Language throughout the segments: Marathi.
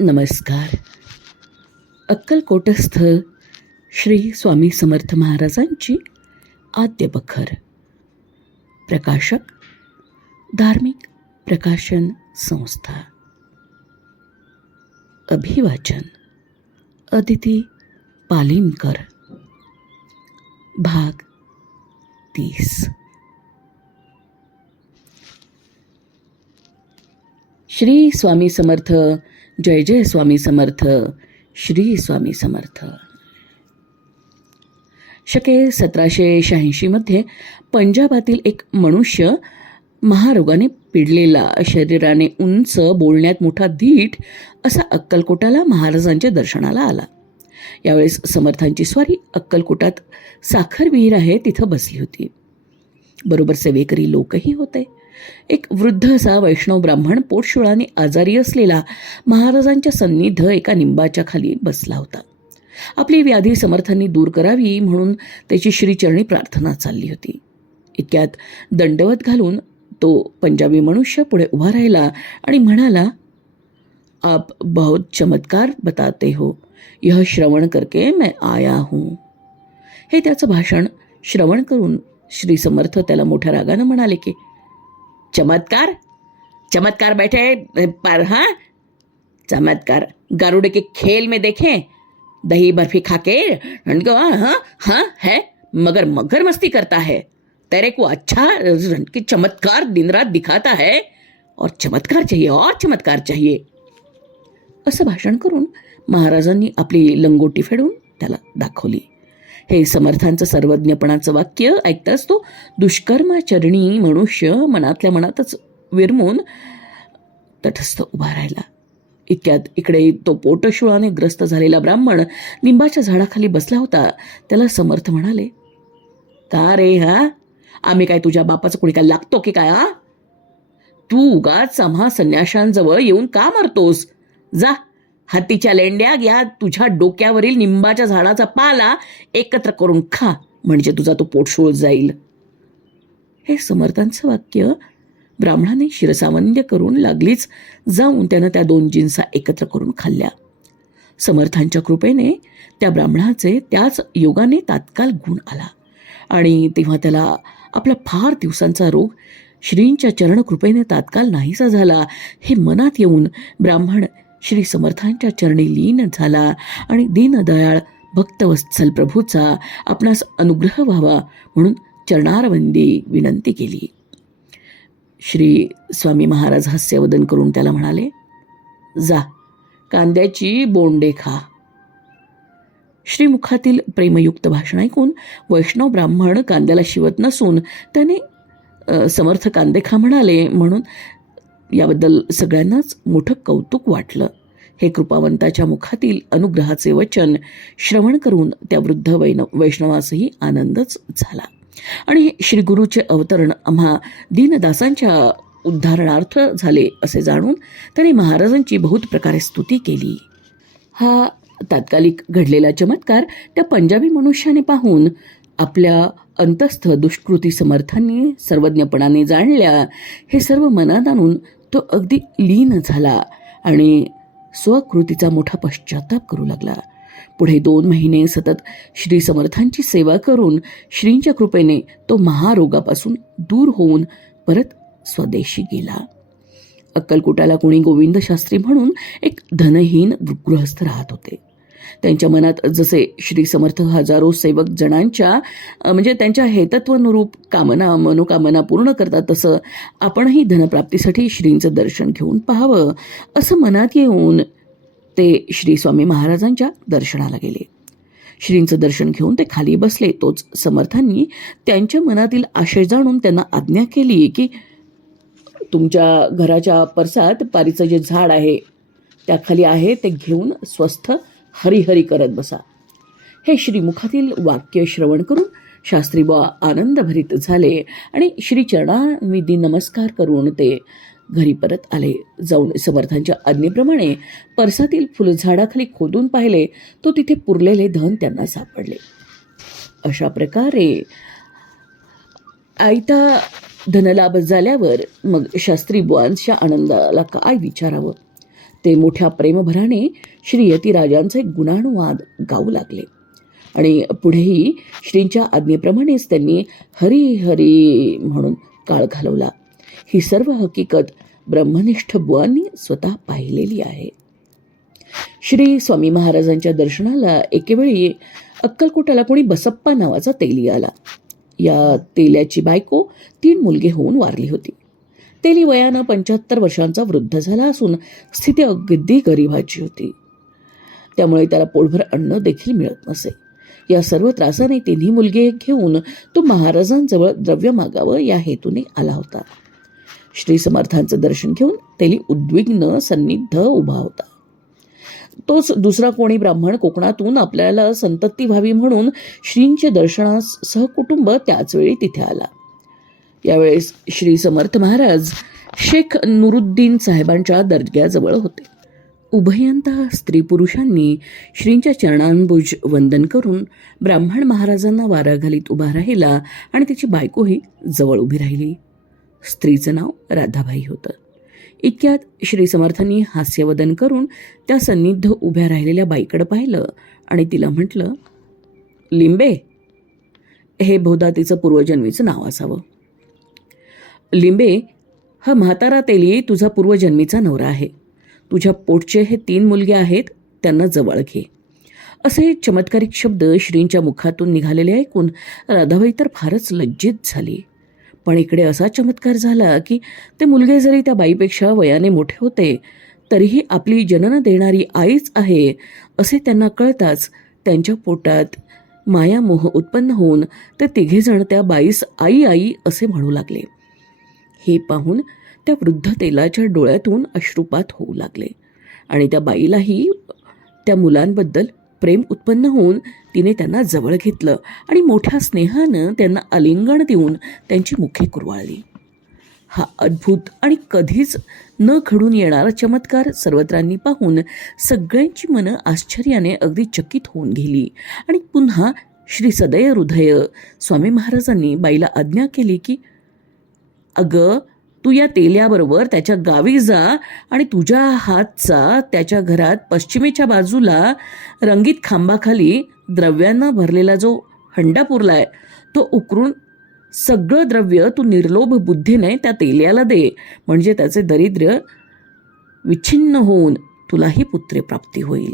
नमस्कार. अक्कलकोटस्थ श्री स्वामी समर्थ महाराजांची आद्य बखर. प्रकाशक धार्मिक प्रकाशन संस्था. अभिवाचन अदिती पालिमकर. भाग 30. श्री स्वामी समर्थ. जय जय स्वामी समर्थ. श्री स्वामी समर्थ. शके 1786 पंजाबातील एक मनुष्य महारोगाने पिडलेला, शरीराने उंच, बोलण्यात मोठा धीट असा अक्कलकोटाला महाराजांच्या दर्शनाला आला. यावेळेस समर्थांची स्वारी अक्कलकोटात साखर विहीर आहे तिथं बसली होती. बरोबर सेवेकरी लोकही होते. एक वृद्ध असा वैष्णव ब्राह्मण पोटशुळाने आजारी असलेला महाराजांच्या सन्निध एका निंबाच्या खाली बसला होता. आपली व्याधी समर्थांनी दूर करावी म्हणून त्याची श्रीचरणी प्रार्थना चालली होती. इतक्यात दंडवत घालून तो पंजाबी मनुष्य पुढे उभा राहिला आणि म्हणाला, आप बहुत चमत्कार बताते हो, यह श्रवण करके मैं आया हूँ. हे त्याचं भाषण श्रवण करून श्री समर्थ त्याला मोठ्या रागानं म्हणाले की, चमत्कार चमत्कार बैठे पर. हाँ, चमत्कार गारुड़ के खेल में देखें, दही बर्फी खाके हाँ हाँ है, मगर मगर मस्ती करता है. तेरे को अच्छा कि चमत्कार दिन रात दिखाता है, और चमत्कार चाहिए और चमत्कार चाहिए. असं भाषण करून महाराजांनी आपली लंगोटी फेडून त्याला दाखवली. हे समर्थांचं सर्वज्ञपणाचं वाक्य ऐकताच तो दुष्कर्माचरणी मनुष्य मनातल्या मनातच विरमून तटस्थ उभा राहिला. इतक्यात इकडे तो पोटशुळाने ग्रस्त झालेला ब्राह्मण लिंबाच्या झाडाखाली बसला होता. त्याला समर्थ म्हणाले, का रे, हा आम्ही काय तुझ्या बापाचं कोणी काय लागतो की काय? हा, तू उगाच आम्हा संन्याशांजवळ येऊन का मरतोस? जा, हत्तीच्या लेंड्या घ्या, तुझ्या डोक्यावरील निंबाच्या झाडाचा पाला एकत्र करून खा, म्हणजे तुझा तो पोटशूळ जाईल. हे समर्थांचं वाक्य ब्राह्मणाने शिरसावंद्य करून लागलीच जाऊन त्यानं त्या 2 जिन्सा एकत्र करून खाल्ल्या. समर्थांच्या कृपेने त्या ब्राह्मणाचे त्याच योगाने तात्काळ गुण आला आणि तेव्हा त्याला आपला फार दिवसांचा रोग श्रींच्या चरणकृपेने तात्काळ नाहीसा झाला. हे मनात येऊन ब्राह्मण श्री समर्थांच्या चरणी लीन झाला आणि दीनदयाळ भक्तवत्सल प्रभूचा आपणास अनुग्रह व्हावा म्हणून चरणारविंदी विनंती केली. श्री स्वामी महाराज हास्यवदन करून त्याला म्हणाले, जा, कांद्याची बोंडे खा. श्रीमुखातील प्रेमयुक्त भाषण ऐकून वैष्णव ब्राह्मण कांद्याला शिवत नसून त्याने समर्थ कांदे खा म्हणाले, म्हणून याबद्दल सगळ्यांनाच मोठं कौतुक वाटलं. हे कृपावंताच्या मुखातील अनुग्रहाचे वचन श्रवण करून त्या वृद्ध वैष्णवासही आनंदच झाला आणि श्रीगुरूचे अवतरण आम्हा दीनदासांच्या उद्धारणार्थ झाले असे जाणून त्याने महाराजांची बहुत प्रकारे स्तुती केली. हा तात्कालिक घडलेला चमत्कार त्या पंजाबी मनुष्याने पाहून आपल्या अंतस्थ दुष्कृती समर्थांनी सर्वज्ञपणाने जाणल्या. हे सर्व मनात आणून तो अगदी लीन झाला आणि स्वकृतीचा मोठा पश्चाताप करू लागला. पुढे 2 महिने सतत श्री समर्थांची सेवा करून श्रींच्या कृपेने तो महारोगापासून दूर होऊन परत स्वदेशी गेला. अक्कलकोटाला कोणी गोविंद शास्त्री म्हणून एक धनहीन गृहस्थ राहत होते. त्यांच्या मनात जसे श्री समर्थ हजारो सेवक जणांच्या म्हणजे त्यांच्या हेतत्वानुरूप कामना मनोकामना पूर्ण करतात, तसं आपणही धनप्राप्तीसाठी श्रींचं दर्शन घेऊन पाहावं असं मनात येऊन ते श्री स्वामी महाराजांच्या दर्शनाला गेले. श्रींचं दर्शन घेऊन ते खाली बसले. तोच समर्थांनी त्यांच्या मनातील आशय जाणून त्यांना आज्ञा केली की, तुमच्या घराच्या परसात पारीचं जे झाड आहे त्याखाली आहे ते घेऊन स्वस्थ हरिहरी करत बसा. हे श्रीमुखातील वाक्य श्रवण करून शास्त्रीबुवा आनंदभरित झाले आणि श्रीचरणाविधी नमस्कार करून ते घरी परत आले. जाऊन समर्थांच्या आज्ञेप्रमाणे परसातील फुलझाडाखाली खोदून पाहिले तो तिथे पुरलेले धन त्यांना सापडले. अशा प्रकारे आयता धनलाभ झाल्यावर मग शास्त्रीबुवांच्या आनंदाला काय विचारावं. ते मोठ्या प्रेमभराने श्री यतिराजांचे गुणानुवाद गाऊ लागले आणि पुढेही श्रींच्या आज्ञेप्रमाणेच त्यांनी हरी हरी म्हणून काळ घालवला. ही सर्व हकीकत ब्रह्मनिष्ठ बुवांनी स्वतः पाहिलेली आहे. श्री स्वामी महाराजांच्या दर्शनाला एकेवेळी अक्कलकोटाला कोणी बसप्पा नावाचा तेली आला. या तेल्याची बायको 3 मुलगे होऊन वारली होती. तेली वयानं 75 वर्षांचा वृद्ध झाला असून स्थिती अगदी गरिबाची होती. त्यामुळे त्याला पोटभर अन्न देखील मिळत नसे. या सर्व त्रासाने 3 मुलगे घेऊन तो महाराजांजवळ द्रव्य मागावं या हेतूने आला होता. श्री समर्थांचं दर्शन घेऊन तेली उद्विग्न सन्निध उभा होता. तोच दुसरा कोणी ब्राह्मण कोकणातून आपल्याला संतती व्हावी म्हणून श्रींचे दर्शनास सहकुटुंब त्याच वेळी तिथे आला. यावेळेस श्री समर्थ महाराज शेख नुरुद्दीन साहेबांच्या दर्ग्याजवळ होते. उभयंता स्त्री पुरुषांनी श्रींच्या चरणांबुज वंदन करून ब्राह्मण महाराजांना वारा घालीत उभा राहिला आणि त्याची बायकोही जवळ उभी राहिली. स्त्रीचं नाव राधाबाई होतं. इतक्यात श्री समर्थांनी हास्यवदन करून त्या सन्निध उभ्या राहिलेल्या बाईकडे पाहिलं आणि तिला म्हटलं, लिंबे. हे बहुधा तिचं पूर्वजन्मीचं नाव असावं. लिंबे, हा म्हातारा तेली तुझा पूर्वजन्मीचा नवरा आहे. तुझ्या पोटचे हे 3 मुलगे आहेत, त्यांना जवळ घे. असे चमत्कारिक शब्द श्रींच्या मुखातून निघालेले ऐकून राधाबाई तर फारच लज्जित झाली. पण इकडे असा चमत्कार झाला की ते मुलगे जरी त्या बाईपेक्षा वयाने मोठे होते तरीही आपली जनन देणारी आईच आहे असे त्यांना कळताच त्यांच्या पोटात मायामोह उत्पन्न होऊन ते तिघेजण त्या बाईस आई आई असे म्हणू लागले. हे पाहून त्या वृद्ध तेलाच्या डोळ्यातून अश्रुपात होऊ लागले आणि त्या बाईलाही त्या मुलांबद्दल प्रेम उत्पन्न होऊन तिने त्यांना जवळ घेतलं आणि मोठ्या स्नेहानं त्यांना आलिंगन देऊन त्यांची मुखे कुरवाळली. हा अद्भुत आणि कधीच न घडून येणारा चमत्कार सर्वत्रांनी पाहून सगळ्यांची मनं आश्चर्याने अगदी चकित होऊन गेली आणि पुन्हा श्री सदय हृदय स्वामी महाराजांनी बाईला आज्ञा केली की, अगं, तू या तेल्याबरोबर त्याच्या गावी जा आणि तुझ्या हातचा त्याच्या घरात पश्चिमेच्या बाजूला रंगीत खांबाखाली द्रव्यांना भरलेला जो हंडा पुरलाय तो उकरून सगळं द्रव्य तू निर्लोभ बुद्धीने त्या तेल्याला दे, म्हणजे त्याचे दारिद्र्य विच्छिन्न होऊन तुलाही पुत्रप्राप्ती होईल.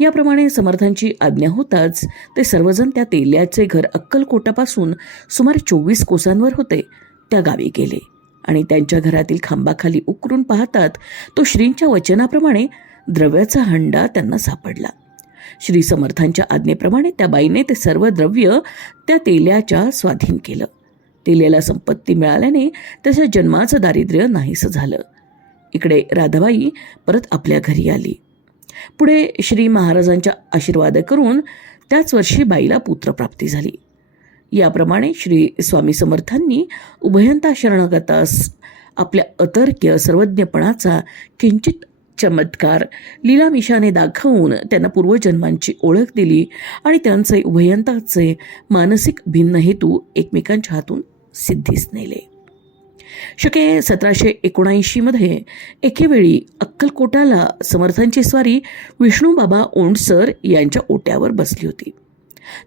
याप्रमाणे समर्थांची आज्ञा होताच ते सर्वजण त्या तेल्याचे घर अक्कलकोटापासून सुमारे 24 कोसांवर होते त्या गावी गेले आणि त्यांच्या घरातील खांबाखाली उकरून पाहतात तो श्रींच्या वचनाप्रमाणे द्रव्याचा हंडा त्यांना सापडला. श्री समर्थांच्या आज्ञेप्रमाणे त्या बाईने ते सर्व द्रव्य त्या तेल्याच्या स्वाधीन केलं. तेल्याला संपत्ती मिळाल्याने त्याच्या जन्माचं दारिद्र्य नाहीसं झालं. इकडे राधाबाई परत आपल्या घरी आली. पुढे श्री महाराजांच्या आशीर्वाद करून त्याच वर्षी बाईला पुत्रप्राप्ती झाली. याप्रमाणे श्री स्वामी समर्थांनी उभयंता शरणगतास आपल्या अतर्क्य सर्वज्ञपणाचा किंचित चमत्कार लीलामिशाने दाखवून त्यांना पूर्वजन्मांची ओळख दिली आणि त्यांचे उभयंताचे मानसिक भिन्न हेतू एकमेकांच्या हातून सिद्धीस नेले. शके 1779 एकेवेळी अक्कलकोटाला समर्थांची स्वारी विष्णूबाबा ओंडसर यांच्या ओट्यावर बसली होती.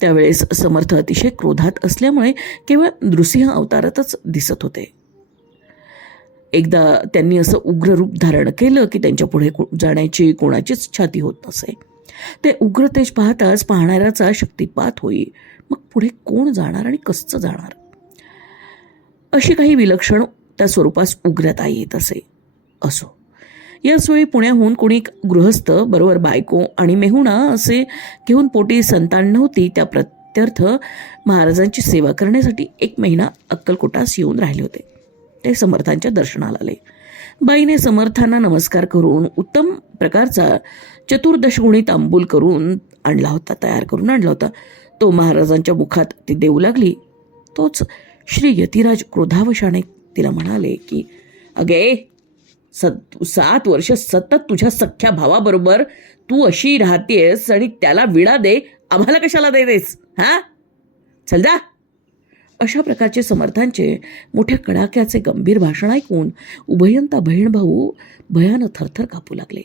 त्यावेळेस समर्थ अतिशय क्रोधात असल्यामुळे केवळ नृसिंह अवतारातच दिसत होते. एकदा त्यांनी असं उग्र रूप धारण केलं की त्यांच्या पुढे जाण्याची कोणाचीच छाती होत नसे. ते उग्र तेज पाहताच पाहणाऱ्याचा शक्तिपात होई. मग पुढे कोण जाणार आणि कसं जाणार, अशी काही विलक्षण त्या स्वरूपास उग्रता येत असे. असो, याचवेळी पुण्याहून कोणी गृहस्थ बरोबर बायको आणि मेहुणा असे घेऊन पोटी संतान नव्हती त्या प्रत्यर्थ महाराजांची सेवा करण्यासाठी 1 महिना अक्कलकोटास येऊन राहिले होते. ते समर्थांच्या दर्शनाला आले. बाईने समर्थांना नमस्कार करून उत्तम प्रकारचा 14 गुणी तांबूल तयार करून आणला होता. तो महाराजांच्या मुखात ती देऊ लागली. तोच श्री यतिराज क्रोधावशाने तिला म्हणाले की, अगे, 7 वर्ष सतत तुझ्या सख्ख्या भावाबरोबर तू अशी राहतेस आणि त्याला विडा दे, आम्हाला कशाला देतेस? हा, चल जा. अशा प्रकारचे समर्थांचे मोठ्या कडाक्याचे गंभीर भाषण ऐकून उभयंता बहीण भाऊ भयानं थरथर कापू लागले.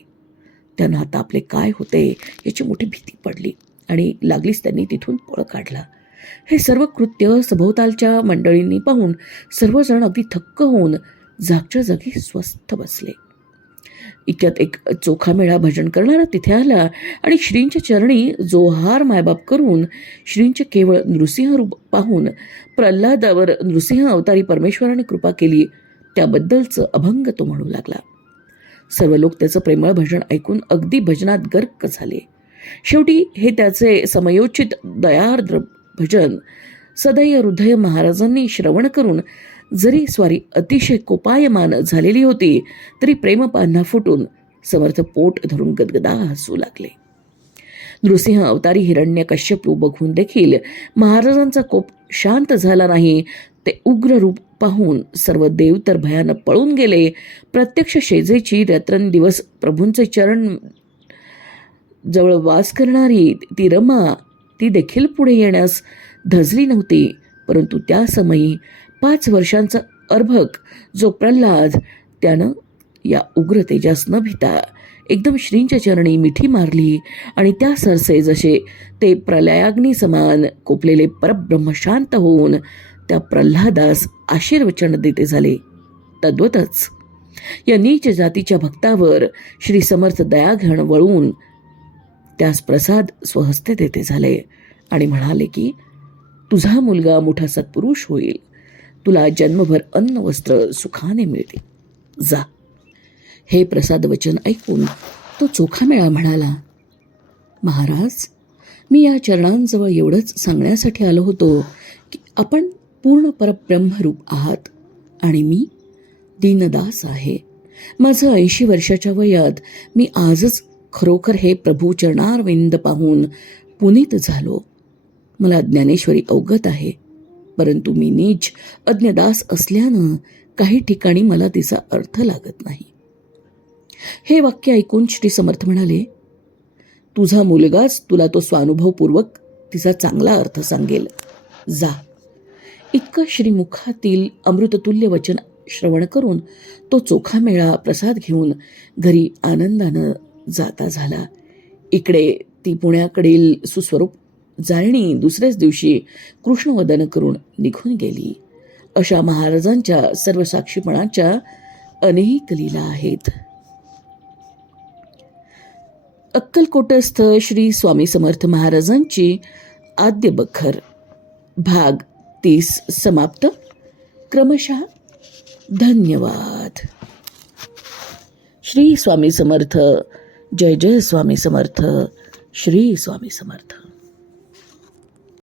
त्यांना आता आपले काय होते याची मोठी भीती पडली आणि लागलीच त्यांनी तिथून पळ काढला. हे सर्व कृत्य सभोवतालच्या मंडळींनी पाहून सर्वजण अगदी थक्क होऊन जागच्या जागी स्वस्थ बसले. इतक्यात एक चोखामेळा भजन करणारा तिथे आला आणि श्रींच्या चरणी जोहार मायबाप करून श्रींचे केवळ नृसिंह रूप पाहून प्रल्हादावर नृसिंह अवतारी परमेश्वराने कृपा केली त्याबद्दलचं अभंग तो म्हणू लागला. सर्व लोक त्याचं प्रेमळ भजन ऐकून अगदी भजनात गर्क झाले. शेवटी हे त्याचे समयोचित दयार्द्र भजन सदैव हृदय महाराजांनी श्रवण करून जरी स्वारी अतिशय कोपायमान झालेली होती तरी प्रेमपान्हा फुटून समर्थ पोट धरून गदगदा हसू लागले. नृसिंह अवतारी हिरण्यकश्यपू बघून देखील महाराजांचा कोप शांत झाला नाही. ते उग्र रूप पाहून सर्व देव तर भयानं पळून गेले. प्रत्यक्ष शेजेची रात्रंदिवस प्रभूंचे चरण जवळ वास करणारी ती रमा ती देखील पुढे येण्यास धजली नव्हती. परंतु त्या समयी 5 वर्षांचा अर्भक जो प्रल्हाद त्यानं या उग्र तेजास न भिता एकदम श्रींच्या चरणी मिठी मारली आणि त्या सरसे जसे ते प्रलयाग्नी समान कोपलेले परब्रह्म शांत होऊन त्या प्रल्हादास आशीर्वचन देते झाले. तद्वतच या नीच जातीच्या भक्तावर श्री समर्थ दयाघन वळून त्यास प्रसाद स्वहस्ते देते झाले आणि म्हणाले की तुझा मुलगा मोठा सत्पुरुष होईल. तुला जन्मभर अन्न वस्त्र सुखाने मिळते. जा. हे प्रसाद वचन ऐकून तो चोखामेळा म्हणाला, महाराज, मी या चरणांजवळ एवढंच सांगण्यासाठी आलो होतो की आपण पूर्ण परब्रह्मरूप आहात आणि मी दीनदास आहे. माझं 80 वर्षाच्या वयात मी आजच खरोखर हे प्रभू चरणारविंद पाहून पुनीत झालो. मला ज्ञानेश्वरी अवगत आहे, परंतु मी नीच अज्ञदास असल्यानं काही ठिकाणी मला तिचा अर्थ लागत नाही. हे वाक्य ऐकून श्री समर्थ म्हणाले, तुझा मुलगाच तुला तो स्वानुभवपूर्वक तिचा चांगला अर्थ सांगेल. जा. इतकं श्रीमुखातील अमृततुल्य वचन श्रवण करून तो चोखामेळा प्रसाद घेऊन घरी आनंदानं जाता झाला. इकडे ती पुण्याकडील सुस्वरूप जाळणी दुसऱ्याच दिवशी कृष्णवदन करून निघून गेली. अशा महाराजांच्या सर्व साक्षीपणाच्या अनेक लीला आहेत. अक्कलकोटस्थ श्री स्वामी समर्थ महाराजांची आद्य बखर भाग 30 समाप्त. क्रमशः धन्यवाद. श्री स्वामी समर्थ. जय जय स्वामी समर्थ. श्री स्वामी समर्थ.